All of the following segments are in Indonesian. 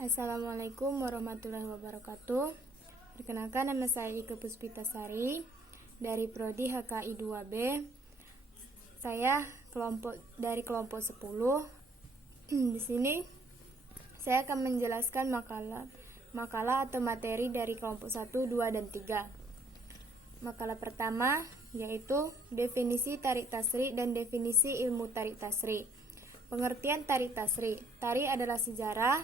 Assalamualaikum warahmatullahi wabarakatuh. Perkenalkan, nama saya Ike Puspitasari dari Prodi HKI 2B. Saya dari kelompok 10. Di sini saya akan menjelaskan makalah atau materi dari kelompok 1, 2, dan 3. Makalah pertama yaitu definisi tarik tasri dan definisi ilmu tarik tasri. Pengertian tarik tasri. Tarik adalah sejarah,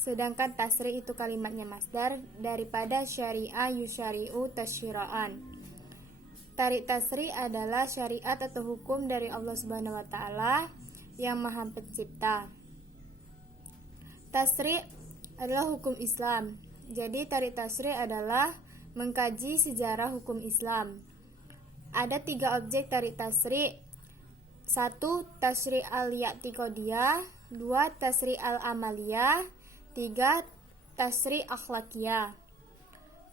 sedangkan tasri itu kalimatnya masdar daripada syariah yusyari'u tasyira'an. Tarik tasri adalah syariat atau hukum dari Allah Subhanahu wa taala yang Maha Pencipta. Tasri adalah hukum Islam. Jadi tarik tasri adalah mengkaji sejarah hukum Islam. Ada 3 objek tarik tasri. 1. Tasri al-ya'tiqodiyah, 2. Tasri al-amaliyah, 3. Tasri akhlakiyah.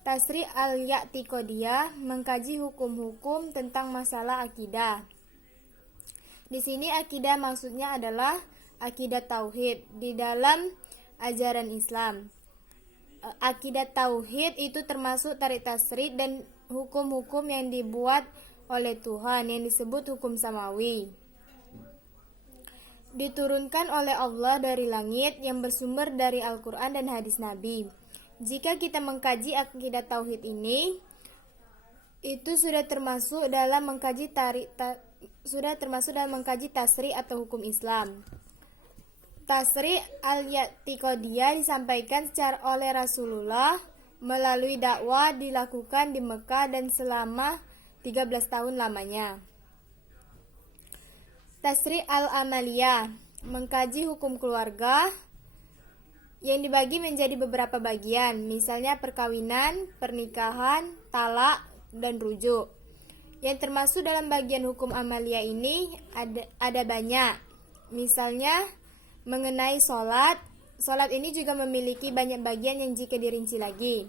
Tasri al-ya'tiqodiyah mengkaji hukum-hukum tentang masalah akidah. Di sini akidah maksudnya adalah akidah tauhid di dalam ajaran Islam. Akidah tauhid itu termasuk tarik tasri dan hukum-hukum yang dibuat oleh Tuhan yang disebut hukum samawi. Diturunkan oleh Allah dari langit yang bersumber dari Al-Quran dan hadis Nabi. Jika kita mengkaji akidah tauhid ini, itu sudah termasuk dalam mengkaji tasri atau hukum Islam. Tasri al-ya'tiqodiyah disampaikan secara oleh Rasulullah melalui dakwah dilakukan di Mekah dan selama 13 tahun lamanya. Tasri al-amaliyah mengkaji hukum keluarga yang dibagi menjadi beberapa bagian, misalnya perkawinan, pernikahan, talak, dan rujuk. Yang termasuk dalam bagian hukum amaliyah ini ada banyak. Misalnya mengenai sholat. Sholat ini juga memiliki banyak bagian yang jika dirinci lagi.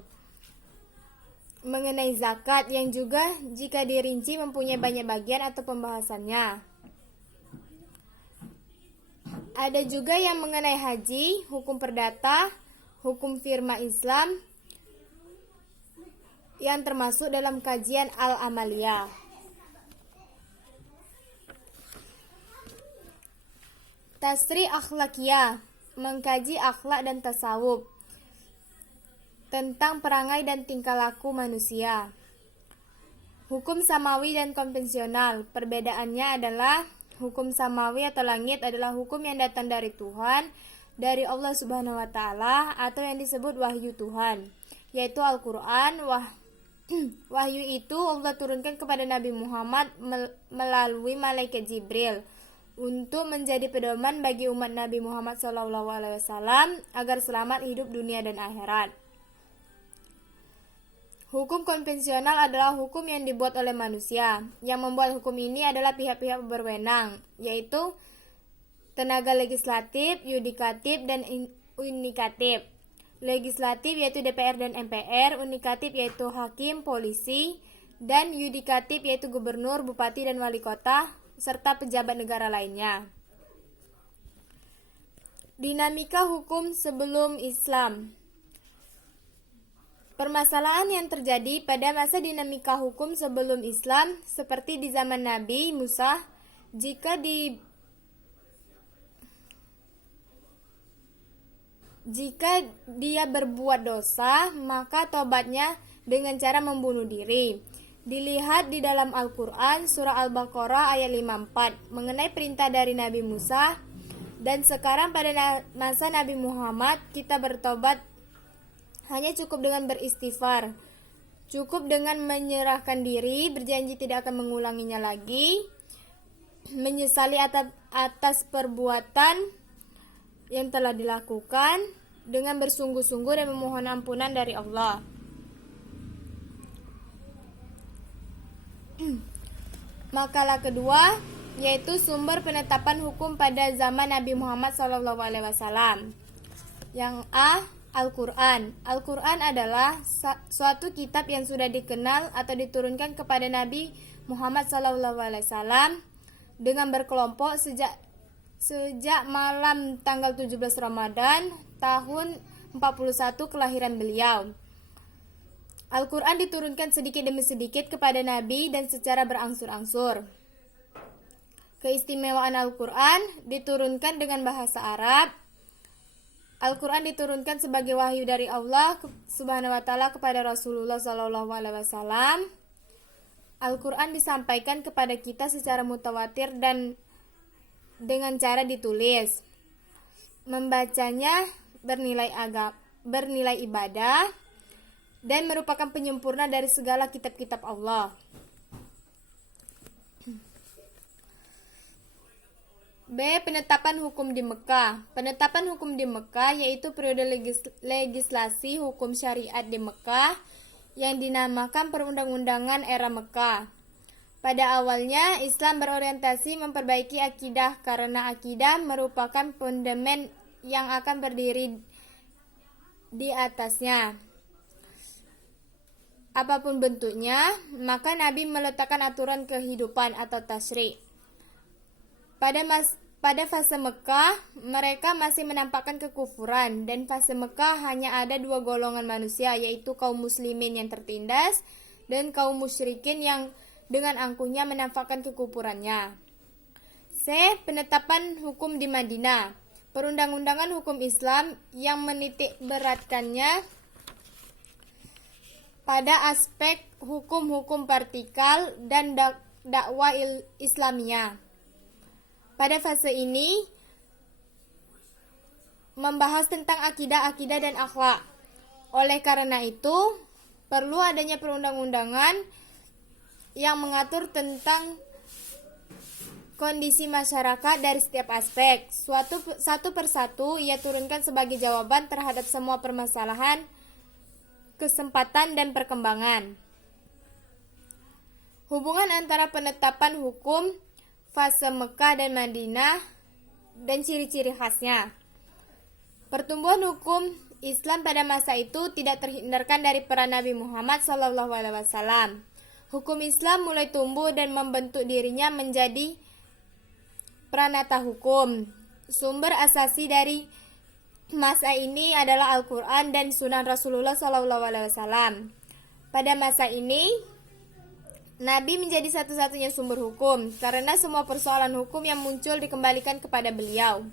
Mengenai zakat yang juga jika dirinci mempunyai banyak bagian atau pembahasannya. Ada juga yang mengenai haji, hukum perdata, hukum firma Islam yang termasuk dalam kajian al-amaliyah. Tasri akhlakiyah mengkaji akhlak dan tasawuf tentang perangai dan tingkah laku manusia. Hukum samawi dan konvensional, perbedaannya adalah hukum samawi atau langit adalah hukum yang datang dari Tuhan, dari Allah Subhanahu wa taala, atau yang disebut wahyu Tuhan, yaitu Al-Qur'an. Wahyu itu Allah turunkan kepada Nabi Muhammad melalui malaikat Jibril untuk menjadi pedoman bagi umat Nabi Muhammad SAW agar selamat hidup dunia dan akhirat. Hukum konvensional adalah hukum yang dibuat oleh manusia. Yang membuat hukum ini adalah pihak-pihak berwenang, yaitu tenaga legislatif, yudikatif, dan unikatif. Legislatif yaitu DPR dan MPR, unikatif yaitu hakim, polisi, dan yudikatif yaitu gubernur, bupati, dan wali kota, serta pejabat negara lainnya. Dinamika hukum sebelum Islam. Permasalahan yang terjadi pada masa dinamika hukum sebelum Islam seperti di zaman Nabi Musa, jika dia berbuat dosa, maka tobatnya dengan cara membunuh diri. Dilihat di dalam Al-Quran surah Al-Baqarah ayat 54 mengenai perintah dari Nabi Musa. Dan sekarang pada masa Nabi Muhammad kita bertobat hanya cukup dengan beristighfar, cukup dengan menyerahkan diri, berjanji tidak akan mengulanginya lagi, menyesali atas perbuatan yang telah dilakukan dengan bersungguh-sungguh dan memohon ampunan dari Allah. Makalah kedua yaitu sumber penetapan hukum pada zaman Nabi Muhammad SAW. Yang A. Al-Quran. Al-Quran adalah suatu kitab yang sudah dikenal atau diturunkan kepada Nabi Muhammad SAW dengan berkelompok sejak malam tanggal 17 Ramadan tahun 41 kelahiran beliau. Al-Quran diturunkan sedikit demi sedikit kepada Nabi dan secara berangsur-angsur. Keistimewaan Al-Quran diturunkan dengan bahasa Arab. Al-Quran diturunkan sebagai wahyu dari Allah Subhanahu wa taala kepada Rasulullah sallallahu alaihi wasallam. Al-Quran disampaikan kepada kita secara mutawatir dan dengan cara ditulis. Membacanya bernilai ibadah dan merupakan penyempurna dari segala kitab-kitab Allah. B. Penetapan hukum di Mekah. Penetapan hukum di Mekah yaitu periode legislasi hukum syariat di Mekah yang dinamakan perundang-undangan era Mekah. Pada awalnya, Islam berorientasi memperbaiki akidah karena akidah merupakan fondamen yang akan berdiri di atasnya. Apapun bentuknya, maka Nabi meletakkan aturan kehidupan atau tasyri'. Pada fase Mekah, mereka masih menampakkan kekufuran, dan fase Mekah hanya ada dua golongan manusia, yaitu kaum muslimin yang tertindas dan kaum musyrikin yang dengan angkuhnya menampakkan kekufurannya. C. Penetapan hukum di Madinah. Perundang-undangan hukum Islam yang menitik beratkannya pada aspek hukum-hukum partikal dan dakwah Islamiyah. Pada fase ini membahas tentang akidah dan akhlak. Oleh karena itu, perlu adanya perundang-undangan yang mengatur tentang kondisi masyarakat dari setiap aspek. Satu persatu ia turunkan sebagai jawaban terhadap semua permasalahan, kesempatan, dan perkembangan. Hubungan antara penetapan hukum fase Mekah dan Madinah dan ciri-ciri khasnya. Pertumbuhan hukum Islam pada masa itu tidak terhindarkan dari peran Nabi Muhammad SAW. Hukum Islam mulai tumbuh dan membentuk dirinya menjadi pranata hukum. Sumber asasi dari masa ini adalah Al-Quran dan Sunan Rasulullah SAW. Pada masa ini, Nabi menjadi satu-satunya sumber hukum, karena semua persoalan hukum yang muncul dikembalikan kepada beliau.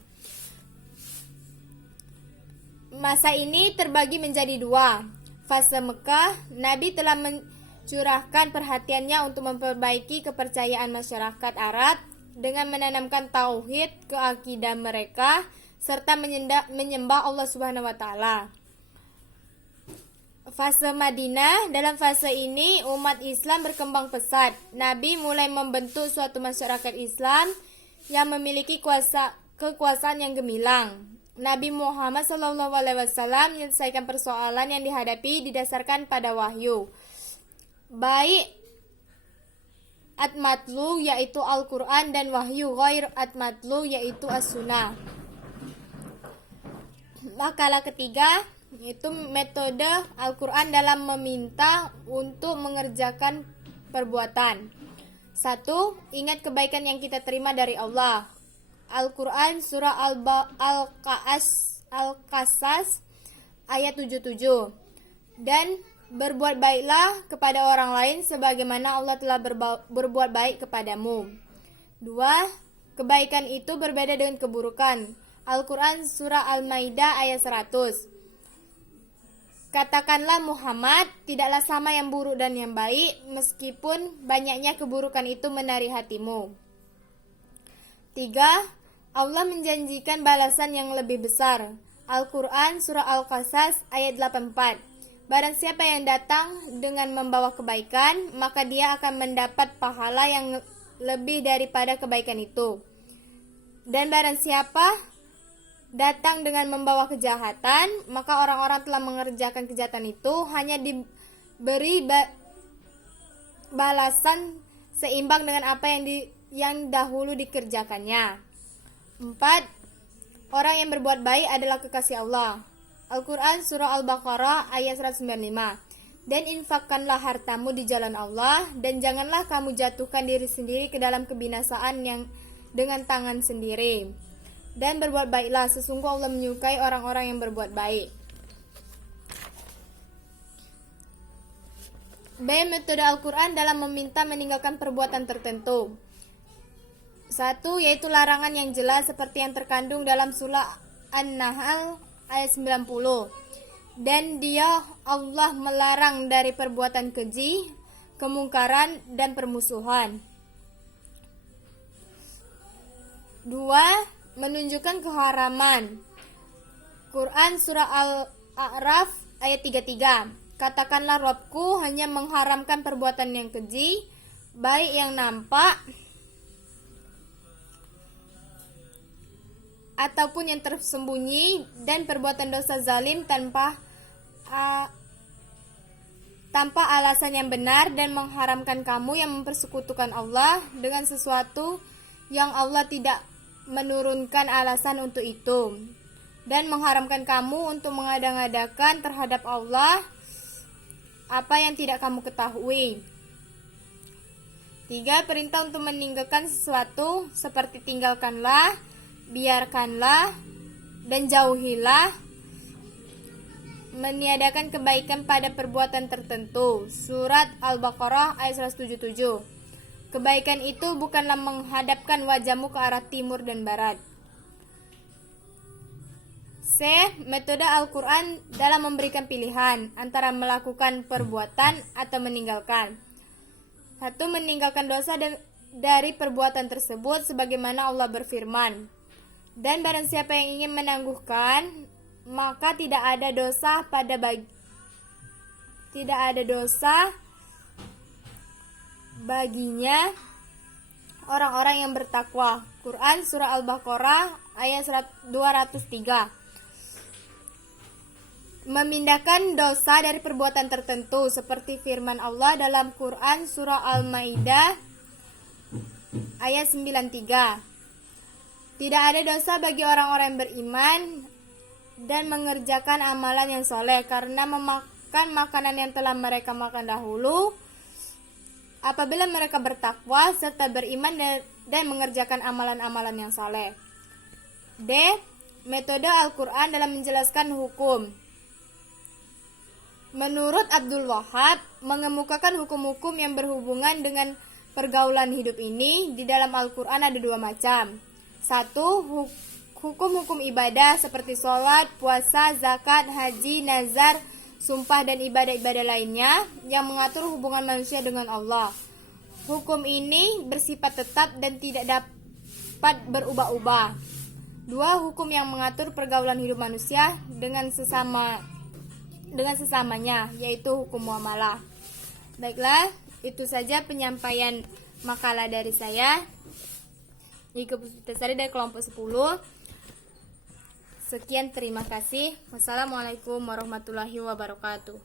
Masa ini terbagi menjadi dua. Fase Mekah, Nabi telah mencurahkan perhatiannya untuk memperbaiki kepercayaan masyarakat Arab dengan menanamkan tauhid ke akidah mereka serta menyembah Allah Subhanahu wa taala. Fase Madinah, dalam fase ini umat Islam berkembang pesat. Nabi mulai membentuk suatu masyarakat Islam yang memiliki kekuasaan yang gemilang. Nabi Muhammad SAW menyelesaikan persoalan yang dihadapi didasarkan pada wahyu, baik at-matlu yaitu Al-Quran dan wahyu ghair at-matlu yaitu as-sunnah. Makalah ketiga yaitu metode Al-Quran dalam meminta untuk mengerjakan perbuatan. 1. Ingat kebaikan yang kita terima dari Allah. Al-Quran surah Al-Qasas ayat 77. Dan berbuat baiklah kepada orang lain sebagaimana Allah telah berbuat baik kepadamu. 2. Kebaikan itu berbeda dengan keburukan. Al-Quran surah Al-Maidah ayat 100. Katakanlah Muhammad, tidaklah sama yang buruk dan yang baik, meskipun banyaknya keburukan itu menari hatimu. 3. Allah menjanjikan balasan yang lebih besar. Al-Quran surah Al-Qasas ayat 84. Barang siapa yang datang dengan membawa kebaikan, maka dia akan mendapat pahala yang lebih daripada kebaikan itu. Dan barang siapa datang dengan membawa kejahatan, maka orang-orang telah mengerjakan kejahatan itu hanya diberi balasan seimbang dengan apa yang dahulu dikerjakannya. 4. Orang yang berbuat baik adalah kekasih Allah. Al-Quran surah Al-Baqarah ayat 195. Dan infakkanlah hartamu di jalan Allah, dan janganlah kamu jatuhkan diri sendiri ke dalam kebinasaan yang dengan tangan sendiri. Dan berbuat baiklah, sesungguhnya Allah menyukai orang-orang yang berbuat baik. B. Metode Al-Quran dalam meminta meninggalkan perbuatan tertentu. 1. Yaitu larangan yang jelas seperti yang terkandung dalam surah An-Nahl ayat 90. Dan dia Allah melarang dari perbuatan keji, kemungkaran, dan permusuhan. 2. Menunjukkan keharaman. Quran surah Al-A'raf ayat 33. Katakanlah Rabbku hanya mengharamkan perbuatan yang keji, baik yang nampak ataupun yang tersembunyi, dan perbuatan dosa zalim tanpa alasan yang benar, dan mengharamkan kamu yang mempersekutukan Allah dengan sesuatu yang Allah tidak menurunkan alasan untuk itu, dan mengharamkan kamu untuk mengada-ngadakan terhadap Allah apa yang tidak kamu ketahui. 3. Perintah untuk meninggalkan sesuatu seperti tinggalkanlah, biarkanlah, dan jauhilah. Meniadakan kebaikan pada perbuatan tertentu. Surat Al-Baqarah ayat 177. Kebaikan itu bukanlah menghadapkan wajahmu ke arah timur dan barat. C. Metode Al-Quran dalam memberikan pilihan antara melakukan perbuatan atau meninggalkan. 1. Meninggalkan dosa dari perbuatan tersebut sebagaimana Allah berfirman. Dan barang siapa yang ingin menangguhkan, maka tidak ada dosa baginya orang-orang yang bertakwa. Quran surah Al-Baqarah ayat 203. Memindahkan dosa dari perbuatan tertentu seperti firman Allah dalam Quran surah Al-Maidah ayat 93. Tidak ada dosa bagi orang-orang yang beriman dan mengerjakan amalan yang soleh karena memakan makanan yang telah mereka makan dahulu apabila mereka bertakwa serta beriman dan mengerjakan amalan-amalan yang soleh. D. Metode Al-Quran dalam menjelaskan hukum. Menurut Abdul Wahab, mengemukakan hukum-hukum yang berhubungan dengan pergaulan hidup ini di dalam Al-Quran ada 2 macam. 1. Hukum-hukum ibadah seperti sholat, puasa, zakat, haji, nazar, sumpah, dan ibadah-ibadah lainnya yang mengatur hubungan manusia dengan Allah. Hukum ini bersifat tetap dan tidak dapat berubah-ubah. 2. Hukum yang mengatur pergaulan hidup manusia dengan sesamanya, yaitu hukum muamalah. Baiklah, itu saja penyampaian makalah dari saya. Ika Puspitasari dari kelompok 10. Sekian, terima kasih. Wassalamualaikum warahmatullahi wabarakatuh.